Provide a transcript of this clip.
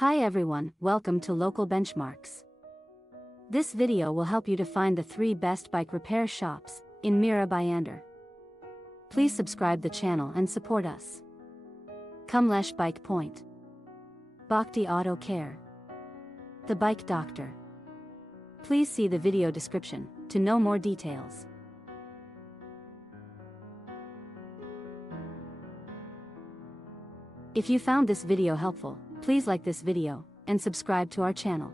Hi everyone, welcome to Local Benchmarks. This video will help you to find the 3 best bike repair shops in Mira Bhayandar. Please subscribe the channel and support us. Kamlesh Bike Point, Bhakti Auto Care, The Bike Doctor. Please see the video description to know more details. If you found this video helpful, please like this video and subscribe to our channel.